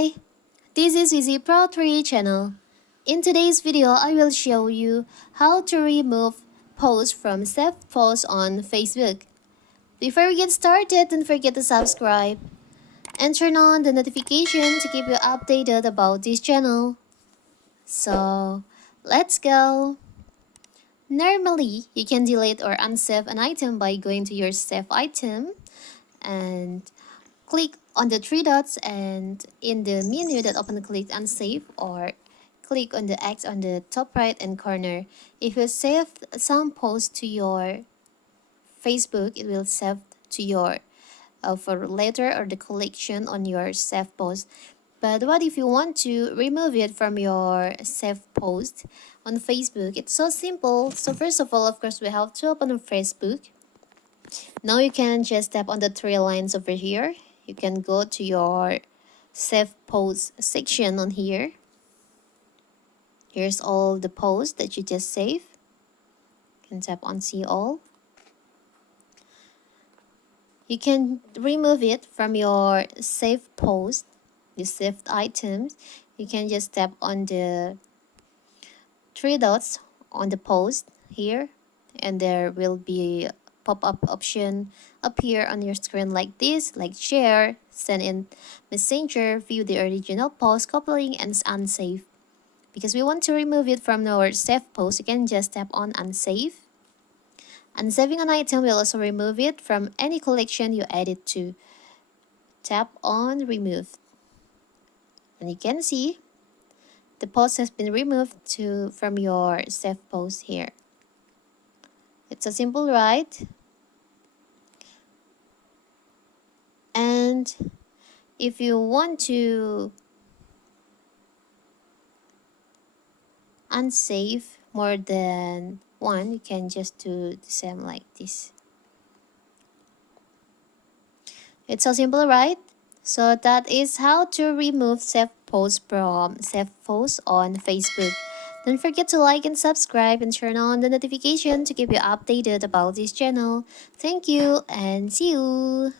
Hi, this is Easy Pro 3 channel. In today's video, I will show you how to remove posts from saved posts on Facebook. Before we get started, don't forget to subscribe and turn on the notification to keep you updated about this channel. So, let's go. Normally, you can delete or unsave an item by going to your save item and click on the three dots, and in the menu that open, click Unsave or click on the X on the top right hand corner. If you save some post to your Facebook, it will save to your for later or the collection on your save post. But what if you want to remove it from your save post on Facebook? It's so simple. So first of all, of course, we have to open on Facebook. Now you can just tap on the three lines over here. You can go to your save post section on here. Here's all the posts that you just saved. You can tap on see all. You can remove it from your save post, the saved items. You can just tap on the three dots on the post here, and there will be a pop-up option appear on your screen like this, like share, send in messenger, view the original post, copying, and unsave. Because we want to remove it from our save post, you can just tap on unsave. Unsaving an item will also remove it from any collection you add it to. Tap on remove, and you can see the post has been removed from your save post here. It's a simple, right? And if you want to unsave more than one, you can just do the same like this. It's so simple, right? So that is how to remove saved posts from saved posts on Facebook. Don't forget to like and subscribe and turn on the notification to keep you updated about this channel. Thank you and see you!